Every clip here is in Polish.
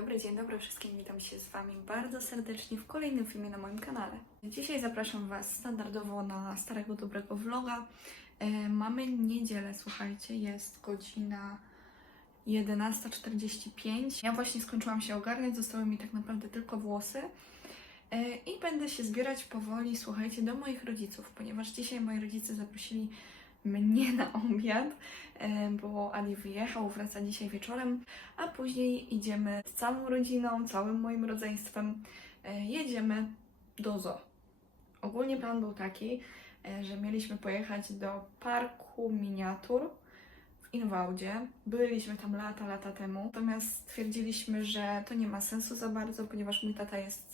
dobry, dzień dobry wszystkim. Witam się z Wami bardzo serdecznie w kolejnym filmie na moim kanale. Dzisiaj zapraszam Was standardowo na starego dobrego vloga. E, mamy niedzielę, słuchajcie, jest godzina 11.45. Ja właśnie skończyłam się ogarniać, zostały mi tak naprawdę tylko włosy. E, I będę się zbierać powoli, słuchajcie, do moich rodziców, ponieważ dzisiaj moi rodzice zaprosili mnie na obiad, e, bo Adi wyjechał, wraca dzisiaj wieczorem, a później idziemy z całą rodziną, całym moim rodzeństwem, e, jedziemy do zoo. Ogólnie plan był taki, e, że mieliśmy pojechać do parku miniatur w Inwaudzie. Byliśmy tam lata, lata temu, natomiast stwierdziliśmy, że to nie ma sensu za bardzo, ponieważ mój tata jest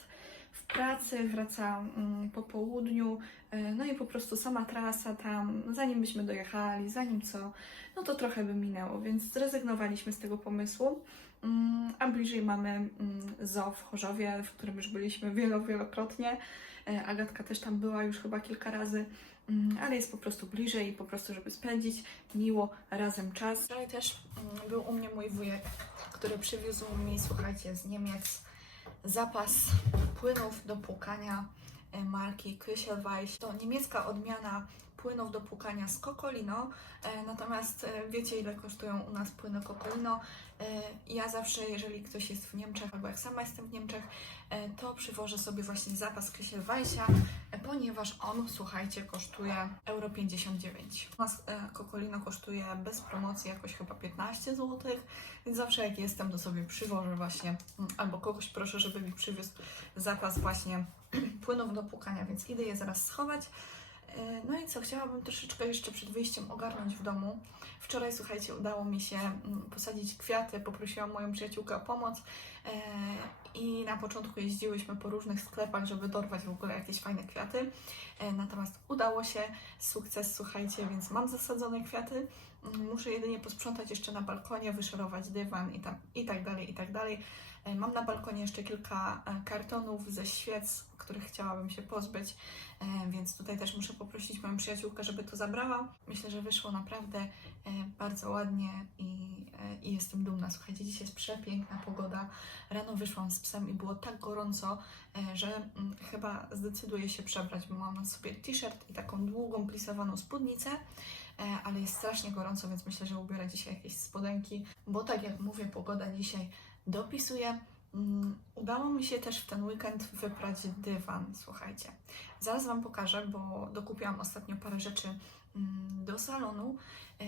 pracy, wraca mm, po południu, e, no i po prostu sama trasa tam, zanim byśmy dojechali, zanim co, no to trochę by minęło, więc zrezygnowaliśmy z tego pomysłu. Mm, A bliżej mamy mm, zoo w Chorzowie, w którym już byliśmy wielo, wielokrotnie. E, Agatka też tam była już chyba kilka razy, ale jest po prostu bliżej i po prostu, żeby spędzić miło razem czas. Wczoraj też był u mnie mój wujek, który przywiózł mi, słuchajcie, z Niemiec zapas płynów do płukania e, marki Küchelweich. To niemiecka odmiana płynów do płukania z Cocolino, e, natomiast e, wiecie ile kosztują u nas płyny Cocolino. E, Ja zawsze, jeżeli ktoś jest w Niemczech, albo jak sama jestem w Niemczech, to przywożę sobie właśnie zapas Küchelweicha, e, ponieważ on, słuchajcie, kosztuje euro 59. U nas Cocolino kosztuje bez promocji jakoś chyba 15 zł, więc zawsze jak jestem, to sobie przywożę właśnie, mm, albo kogoś proszę, żeby mi przywiózł zapas właśnie płynów do płukania, więc idę je zaraz schować. E, No i co, chciałabym troszeczkę jeszcze przed wyjściem ogarnąć w domu. Wczoraj, słuchajcie, udało mi się mm, posadzić kwiaty, poprosiłam moją przyjaciółkę o pomoc e, i na początku jeździłyśmy po różnych sklepach, żeby dorwać w ogóle jakieś fajne kwiaty. E, Natomiast udało się, sukces, słuchajcie, więc mam zasadzone kwiaty. Mm, Muszę jedynie posprzątać jeszcze na balkonie, wyszorować dywan i, tam, i tak dalej, i tak dalej. E, Mam na balkonie jeszcze kilka e, kartonów ze świec, których chciałabym się pozbyć, e, więc tutaj też muszę poprosić moją przyjaciółkę, żeby to zabrała. Myślę, że wyszło naprawdę bardzo ładnie i, i jestem dumna. Słuchajcie, dzisiaj jest przepiękna pogoda. Rano wyszłam z psem i było tak gorąco, że mm, chyba zdecyduję się przebrać, bo mam na sobie t-shirt i taką długą, plisowaną spódnicę ale jest strasznie gorąco, więc myślę, że ubiorę dzisiaj jakieś spodenki, bo tak jak mówię, pogoda dzisiaj dopisuje. Mm, Udało mi się też w ten weekend wyprać dywan, słuchajcie. Zaraz Wam pokażę, bo dokupiłam ostatnio parę rzeczy mm, do salonu e,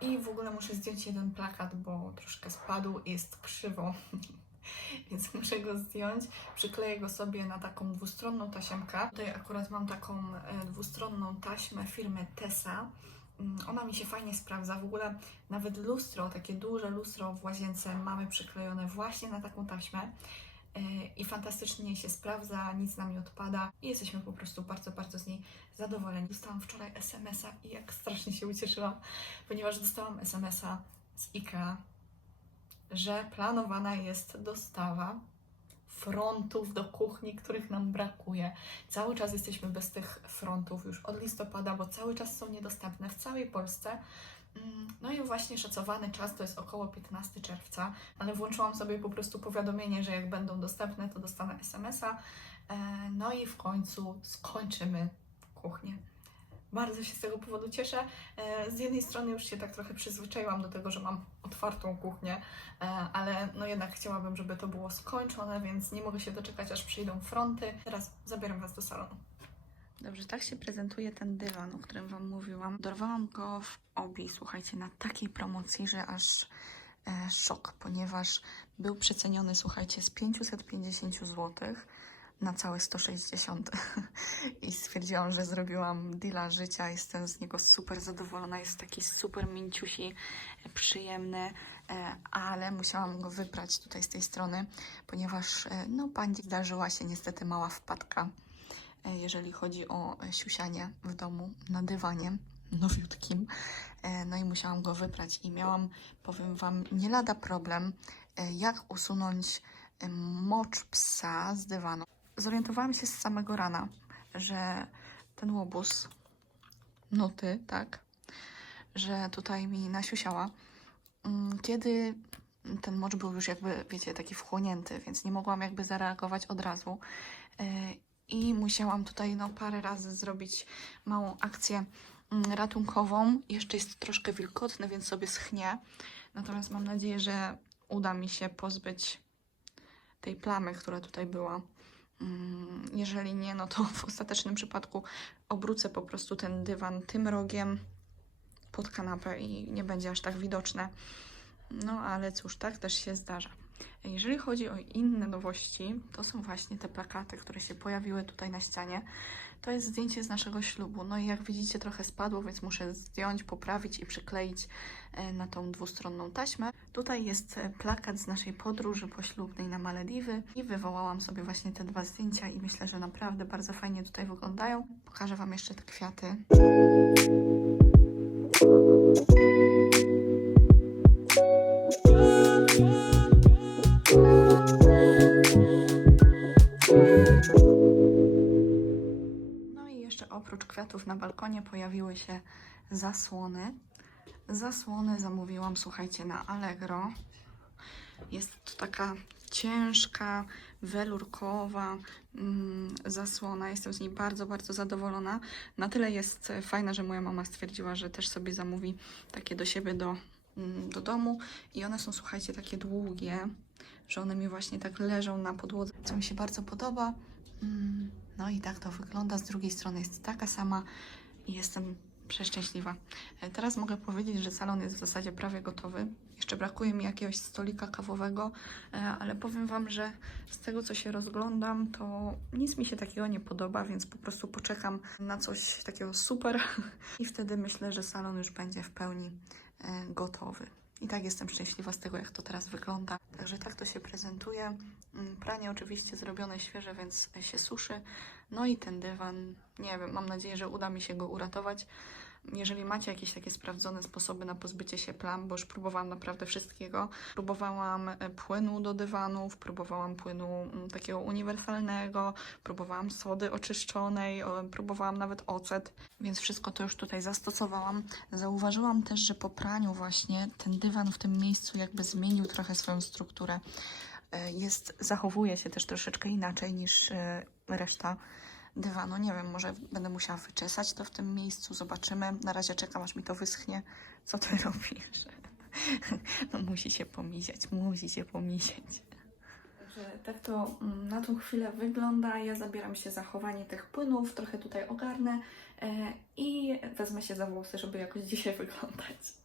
i w ogóle muszę zdjąć jeden plakat, bo troszkę spadł i jest krzywo. Więc muszę go zdjąć, przykleję go sobie na taką dwustronną tasiemkę. Tutaj akurat mam taką e, dwustronną taśmę firmy Tessa. Mm, Ona mi się fajnie sprawdza. W ogóle nawet lustro, takie duże lustro w łazience mamy przyklejone właśnie na taką taśmę. E, I fantastycznie się sprawdza, nic nam nie odpada i jesteśmy po prostu bardzo, bardzo z niej zadowoleni. Dostałam wczoraj SMS-a i jak strasznie się ucieszyłam, ponieważ dostałam SMS-a z IKEA, że planowana jest dostawa frontów do kuchni, których nam brakuje. Cały czas jesteśmy bez tych frontów już od listopada, bo cały czas są niedostępne w całej Polsce. Mm, No i właśnie szacowany czas to jest około 15 czerwca, ale włączyłam sobie po prostu powiadomienie, że jak będą dostępne, to dostanę SMS-a. E, No i w końcu skończymy kuchnię. Bardzo się z tego powodu cieszę. E, Z jednej strony już się tak trochę przyzwyczaiłam do tego, że mam otwartą kuchnię, e, ale no jednak chciałabym, żeby to było skończone, więc nie mogę się doczekać, aż przyjdą fronty. Teraz zabieram Was do salonu. Dobrze, tak się prezentuje ten dywan, o którym Wam mówiłam. Dorwałam go w Obi, słuchajcie, na takiej promocji, że aż e, szok, ponieważ był przeceniony, słuchajcie, z 550 zł na całe 160 i stwierdziłam, że zrobiłam deala życia, jestem z niego super zadowolona, jest taki super mięciusi, przyjemny, e, ale musiałam go wybrać tutaj z tej strony, ponieważ e, no pani zdarzyła się niestety mała wpadka, e, jeżeli chodzi o siusianie w domu na dywanie nowiutkim, no i musiałam go wybrać i miałam, powiem Wam, nie lada problem, jak usunąć mocz psa z dywanu. Zorientowałam się z samego rana, że ten łobuz, nuty, tak, że tutaj mi nasiusiała, mm, kiedy ten mocz był już jakby, wiecie, taki wchłonięty, więc nie mogłam jakby zareagować od razu. Yy, I musiałam tutaj no, parę razy zrobić małą akcję mm, ratunkową. Jeszcze jest troszkę wilgotny, więc sobie schnie. Natomiast mam nadzieję, że uda mi się pozbyć tej plamy, która tutaj była. Mm, Jeżeli nie, no to w ostatecznym przypadku obrócę po prostu ten dywan tym rogiem pod kanapę i nie będzie aż tak widoczne. No ale cóż, tak też się zdarza. Jeżeli chodzi o inne nowości, to są właśnie te plakaty, które się pojawiły tutaj na ścianie. To jest zdjęcie z naszego ślubu. No i jak widzicie, trochę spadło, więc muszę zdjąć, poprawić i przykleić e, na tą dwustronną taśmę. Tutaj jest e, plakat z naszej podróży poślubnej na Malediwy i wywołałam sobie właśnie te dwa zdjęcia i myślę, że naprawdę bardzo fajnie tutaj wyglądają. Pokażę Wam jeszcze te kwiaty. Oprócz kwiatów na balkonie pojawiły się zasłony. Zasłony zamówiłam, słuchajcie, na Allegro. Jest to taka ciężka, welurkowa mm, zasłona. Jestem z niej bardzo, bardzo zadowolona. Na tyle jest fajna, że moja mama stwierdziła, że też sobie zamówi takie do siebie do, mm, do domu. I one są, słuchajcie, takie długie, że one mi właśnie tak leżą na podłodze, co mi się bardzo podoba. No i tak to wygląda. Z drugiej strony jest taka sama i jestem przeszczęśliwa. E, Teraz mogę powiedzieć, że salon jest w zasadzie prawie gotowy. Jeszcze brakuje mi jakiegoś stolika kawowego, e, ale powiem Wam, że z tego co się rozglądam, to nic mi się takiego nie podoba, więc po prostu poczekam na coś takiego super i wtedy myślę, że salon już będzie w pełni e, gotowy. I tak jestem szczęśliwa z tego, jak to teraz wygląda. Także tak to się prezentuje. Mm, Pranie oczywiście zrobione świeże, więc się suszy. No i ten dywan, nie wiem, mam nadzieję, że uda mi się go uratować. Jeżeli macie jakieś takie sprawdzone sposoby na pozbycie się plam, bo już próbowałam naprawdę wszystkiego. Próbowałam e, płynu do dywanów, próbowałam płynu mm, takiego uniwersalnego, próbowałam sody oczyszczonej, próbowałam nawet ocet, więc wszystko to już tutaj zastosowałam. Zauważyłam też, że po praniu właśnie ten dywan w tym miejscu jakby zmienił trochę swoją strukturę. E, Jest, zachowuje się też troszeczkę inaczej niż e, reszta dywanu. No nie wiem, może będę musiała wyczesać to w tym miejscu. Zobaczymy. Na razie czekam, aż mi to wyschnie. Co ty robisz? No musi się pomisiać, musi się pomisiać. Także tak to mm, na tą chwilę wygląda. Ja zabieram się za chowanie tych płynów, trochę tutaj ogarnę e, i wezmę się za włosy, żeby jakoś dzisiaj wyglądać.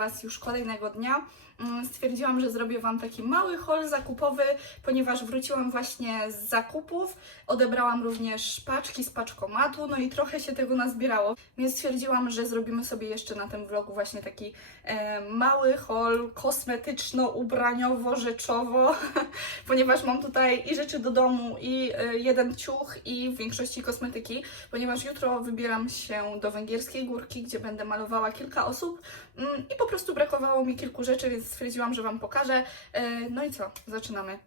Was już kolejnego dnia. Mm, Stwierdziłam, że zrobię Wam taki mały haul zakupowy, ponieważ wróciłam właśnie z zakupów. Odebrałam również paczki z paczkomatu, no i trochę się tego nazbierało. Więc stwierdziłam, że zrobimy sobie jeszcze na tym vlogu właśnie taki e, mały haul kosmetyczno-ubraniowo-rzeczowo, ponieważ mam tutaj i rzeczy do domu, i e, jeden ciuch, i w większości kosmetyki, ponieważ jutro wybieram się do Węgierskiej Górki, gdzie będę malowała kilka osób mm, i po prostu brakowało mi kilku rzeczy, więc stwierdziłam, że Wam pokażę. E, No i co? Zaczynamy.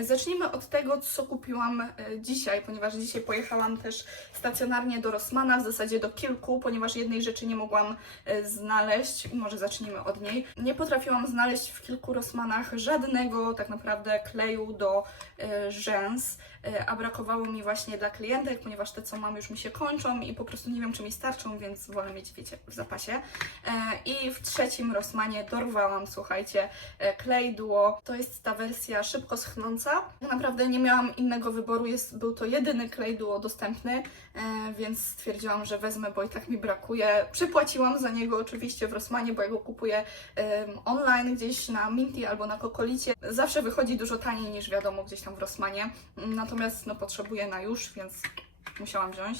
Zacznijmy od tego, co kupiłam e, dzisiaj, ponieważ dzisiaj pojechałam też stacjonarnie do Rossmana, w zasadzie do kilku, ponieważ jednej rzeczy nie mogłam e, znaleźć. Może zacznijmy od niej. Nie potrafiłam znaleźć w kilku Rossmanach żadnego tak naprawdę kleju do e, rzęs, a brakowało mi właśnie dla klientek, ponieważ te, co mam, już mi się kończą i po prostu nie wiem, czy mi starczą, więc wolę mieć, wiecie, w zapasie. I w trzecim Rossmanie dorwałam, słuchajcie, klej duo. To jest ta wersja szybko schnąca. Tak naprawdę nie miałam innego wyboru, jest, był to jedyny klej duo dostępny, e, więc stwierdziłam, że wezmę, bo i tak mi brakuje. Przepłaciłam za niego oczywiście w Rossmanie, bo ja go kupuję online gdzieś na Minty albo na Kokolicie. Zawsze wychodzi dużo taniej niż wiadomo gdzieś tam w Rossmanie, natomiast no potrzebuję na już, więc musiałam wziąć.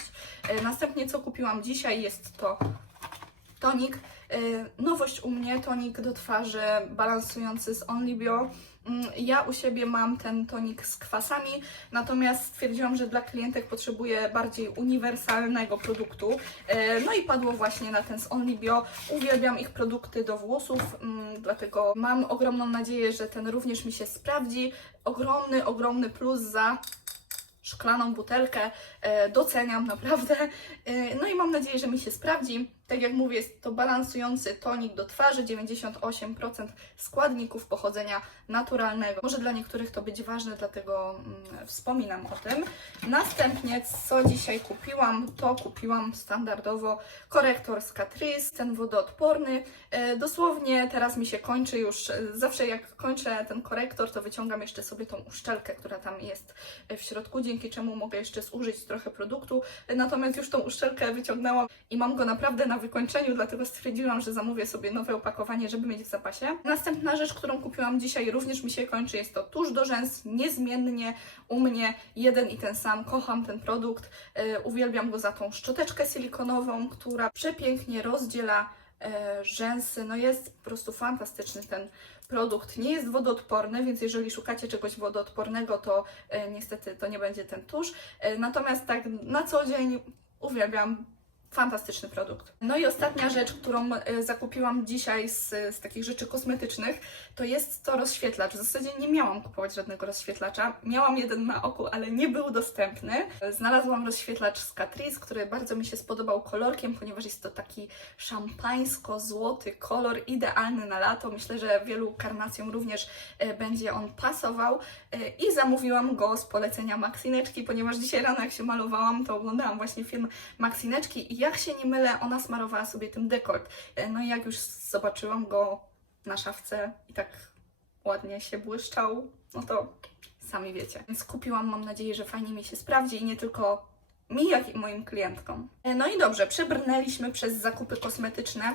E, Następnie co kupiłam dzisiaj jest to tonik. E, Nowość u mnie, tonik do twarzy balansujący z Only Bio. Mm, Ja u siebie mam ten tonik z kwasami, natomiast stwierdziłam, że dla klientek potrzebuję bardziej uniwersalnego produktu. E, No i padło właśnie na ten z Only Bio. Uwielbiam ich produkty do włosów, mm, dlatego mam ogromną nadzieję, że ten również mi się sprawdzi. Ogromny, ogromny plus za szklaną butelkę. E, Doceniam naprawdę. E, No i mam nadzieję, że mi się sprawdzi. Tak jak mówię, jest to balansujący tonik do twarzy, 98% składników pochodzenia naturalnego. Może dla niektórych to być ważne, dlatego mm, wspominam o tym. Następnie, co dzisiaj kupiłam, to kupiłam standardowo korektor z Catrice, ten wodoodporny. E, Dosłownie teraz mi się kończy już, zawsze jak kończę ten korektor, to wyciągam jeszcze sobie tą uszczelkę, która tam jest w środku, dzięki czemu mogę jeszcze zużyć trochę produktu. Natomiast już tą uszczelkę wyciągnęłam i mam go naprawdę na wykończeniu, dlatego stwierdziłam, że zamówię sobie nowe opakowanie, żeby mieć w zapasie. Następna rzecz, którą kupiłam dzisiaj, również mi się kończy, jest to tusz do rzęs, niezmiennie u mnie jeden i ten sam. Kocham ten produkt, e, uwielbiam go za tą szczoteczkę silikonową, która przepięknie rozdziela rzęsy. No jest po prostu fantastyczny ten produkt. Nie jest wodoodporny, więc jeżeli szukacie czegoś wodoodpornego, to e, niestety to nie będzie ten tusz. E, natomiast tak na co dzień uwielbiam Fantastyczny produkt. No i ostatnia rzecz, którą e, zakupiłam dzisiaj z, z takich rzeczy kosmetycznych, to jest to rozświetlacz. W zasadzie nie miałam kupować żadnego rozświetlacza. Miałam jeden na oku, ale nie był dostępny. Znalazłam rozświetlacz z Catrice, który bardzo mi się spodobał kolorkiem, ponieważ jest to taki szampańsko-złoty kolor, idealny na lato. Myślę, że wielu karnacjom również e, będzie on pasował. E, I zamówiłam go z polecenia Maxineczki, ponieważ dzisiaj rano jak się malowałam, to oglądałam właśnie film Maxineczki i jak się nie mylę, ona smarowała sobie tym dekolt. E, No i jak już zobaczyłam go na szafce i tak ładnie się błyszczał, no to sami wiecie. Więc kupiłam, mam nadzieję, że fajnie mi się sprawdzi i nie tylko mi, jak i moim klientkom. E, No i dobrze, przebrnęliśmy przez zakupy kosmetyczne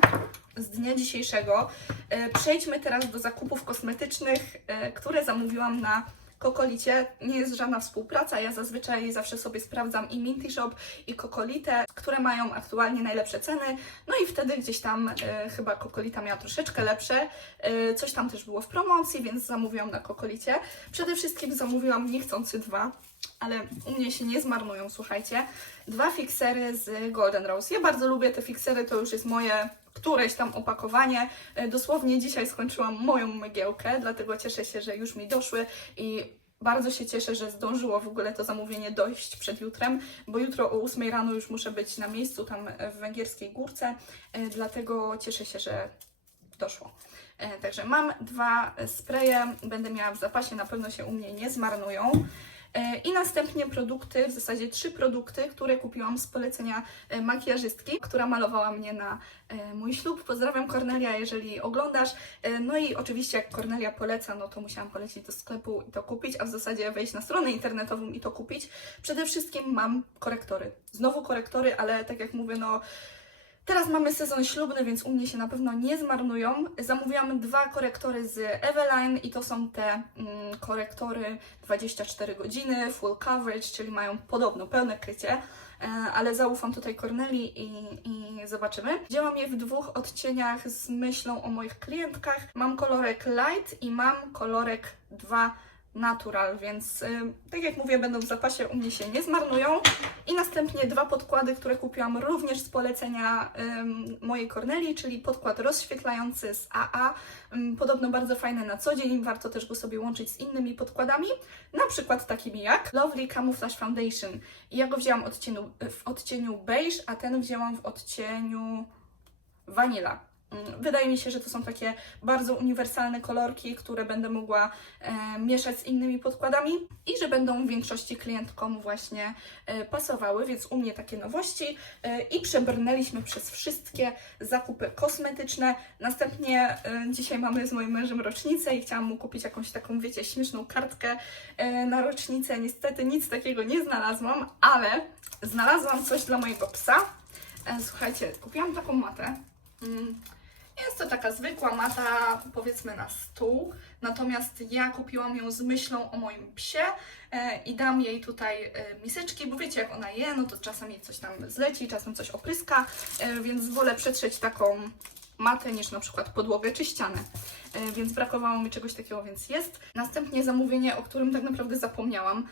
z dnia dzisiejszego. E, Przejdźmy teraz do zakupów kosmetycznych, które zamówiłam na Kokolicie. Nie jest żadna współpraca, ja zazwyczaj zawsze sobie sprawdzam i Minty Shop i Kokolite, które mają aktualnie najlepsze ceny. No i wtedy gdzieś tam e, chyba Kokolita miała troszeczkę lepsze. E, coś tam też było w promocji, więc zamówiłam na Kokolicie. Przede wszystkim zamówiłam niechcący dwa ale u mnie się nie zmarnują, słuchajcie. Dwa fiksery z Golden Rose. Ja bardzo lubię te fiksery, to już jest moje któreś tam opakowanie. E, Dosłownie dzisiaj skończyłam moją mgiełkę, dlatego cieszę się, że już mi doszły i bardzo się cieszę, że zdążyło w ogóle to zamówienie dojść przed jutrem, bo jutro o 8 rano już muszę być na miejscu tam w Węgierskiej Górce, e, dlatego cieszę się, że doszło. E, Także mam dwa spreje, będę miała w zapasie, na pewno się u mnie nie zmarnują. E, I następnie produkty, w zasadzie trzy produkty, które kupiłam z polecenia e, makijażystki, która malowała mnie na e, mój ślub. Pozdrawiam Kornelia, jeżeli oglądasz. No i oczywiście jak Kornelia poleca, no to musiałam polecieć do sklepu i to kupić, a w zasadzie wejść na stronę internetową i to kupić. Przede wszystkim mam korektory. Znowu korektory, ale tak jak mówię, no Teraz mamy sezon ślubny, więc u mnie się na pewno nie zmarnują. Zamówiłam dwa korektory z Eveline i to są te mm, korektory 24 godziny, full coverage, czyli mają podobno pełne krycie, e, ale zaufam tutaj Corneli i, i zobaczymy. Wzięłam je w dwóch odcieniach z myślą o moich klientkach. Mam kolorek light i mam kolorek 2 natural, więc y, tak jak mówię, będą w zapasie, u mnie się nie zmarnują. I następnie dwa podkłady, które kupiłam również z polecenia mojej Corneli, czyli podkład rozświetlający z AA. Podobno bardzo fajny na co dzień, warto też go sobie łączyć z innymi podkładami, na przykład takimi jak Lovely Camouflage Foundation. Ja go wzięłam odcieniu, w odcieniu beige, a ten wzięłam w odcieniu vanilla. Mm, Wydaje mi się, że to są takie bardzo uniwersalne kolorki, które będę mogła e, mieszać z innymi podkładami i że będą w większości klientkom właśnie e, pasowały, więc u mnie takie nowości e, i przebrnęliśmy przez wszystkie zakupy kosmetyczne. Następnie e, dzisiaj mamy z moim mężem rocznicę i chciałam mu kupić jakąś taką, wiecie, śmieszną kartkę e, na rocznicę. Niestety nic takiego nie znalazłam, ale znalazłam coś dla mojego psa. E, Słuchajcie, kupiłam taką matę. Mm, jest to taka zwykła mata, powiedzmy na stół, natomiast ja kupiłam ją z myślą o moim psie e, i dam jej tutaj e, miseczki, bo wiecie jak ona je, no to czasem jej coś tam zleci, czasem coś opryska, e, więc wolę przetrzeć taką matę niż na przykład podłogę czy ścianę. Więc brakowało mi czegoś takiego, więc jest. Następnie zamówienie, o którym tak naprawdę zapomniałam.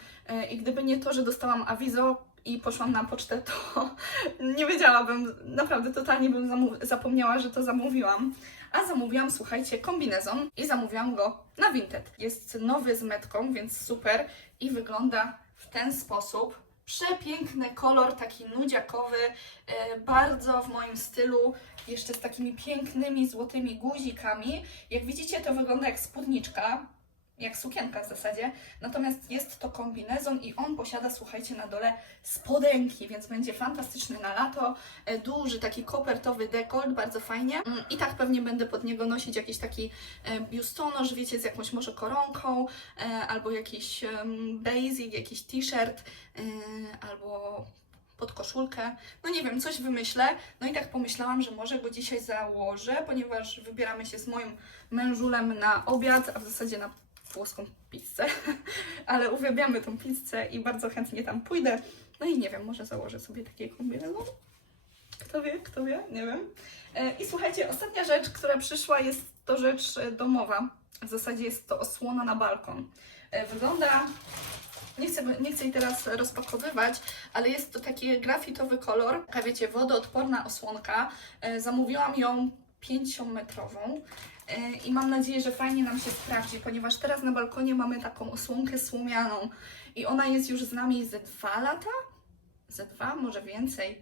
I gdyby nie to, że dostałam awizo i poszłam na pocztę, to nie wiedziałabym, naprawdę totalnie bym zapomniała, że to zamówiłam. A zamówiłam, słuchajcie, kombinezon i zamówiłam go na Vinted. Jest nowy z metką, więc super i wygląda w ten sposób. Przepiękny kolor, taki nudziakowy, e, bardzo w moim stylu, jeszcze z takimi pięknymi złotymi guzikami. Jak widzicie, to wygląda jak spódniczka, jak sukienka w zasadzie, natomiast jest to kombinezon i on posiada, słuchajcie, na dole spodenki, więc będzie fantastyczny na lato. E, Duży, taki kopertowy dekolt, bardzo fajnie. Mm, I tak pewnie będę pod niego nosić jakiś taki e, biustonosz, wiecie, z jakąś może koronką, e, albo jakiś basic, jakiś t-shirt, albo pod koszulkę. No nie wiem, coś wymyślę. No i tak pomyślałam, że może go dzisiaj założę, ponieważ wybieramy się z moim mężulem na obiad, a w zasadzie na włoską pizzę. Ale uwielbiamy tą pizzę i bardzo chętnie tam pójdę. No i nie wiem, może założę sobie takie kombinezon. Kto wie, kto wie, nie wiem. E, I słuchajcie, ostatnia rzecz, która przyszła, jest to rzecz e, domowa. W zasadzie jest to osłona na balkon. E, Wygląda nie chcę, nie chcę jej teraz rozpakowywać, ale jest to taki grafitowy kolor, taka wiecie, wodoodporna osłonka. Zamówiłam ją 5-metrową e, i mam nadzieję, że fajnie nam się sprawdzi, ponieważ teraz na balkonie mamy taką osłonkę słomianą i ona jest już z nami ze dwa lata? Ze dwa, może więcej.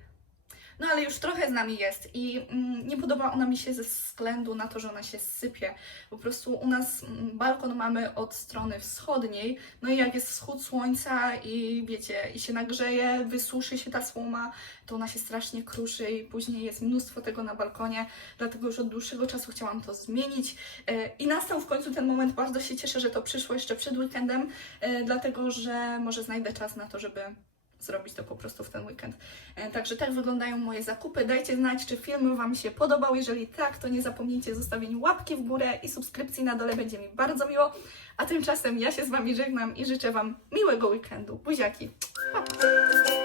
No ale już trochę z nami jest i mm, nie podoba ona mi się ze względu na to, że ona się sypie. Po prostu u nas mm, balkon mamy od strony wschodniej, no i jak jest wschód słońca i wiecie, i się nagrzeje, wysuszy się ta słoma, to ona się strasznie kruszy i później jest mnóstwo tego na balkonie, dlatego już od dłuższego czasu chciałam to zmienić E, i nastał w końcu ten moment, bardzo się cieszę, że to przyszło jeszcze przed weekendem, e, dlatego że może znajdę czas na to, żeby zrobić to po prostu w ten weekend. E, Także tak wyglądają moje zakupy. Dajcie znać, czy film Wam się podobał. Jeżeli tak, to nie zapomnijcie zostawienia łapki w górę i subskrypcji na dole, będzie mi bardzo miło. A tymczasem ja się z Wami żegnam i życzę Wam miłego weekendu. Buziaki! Pa!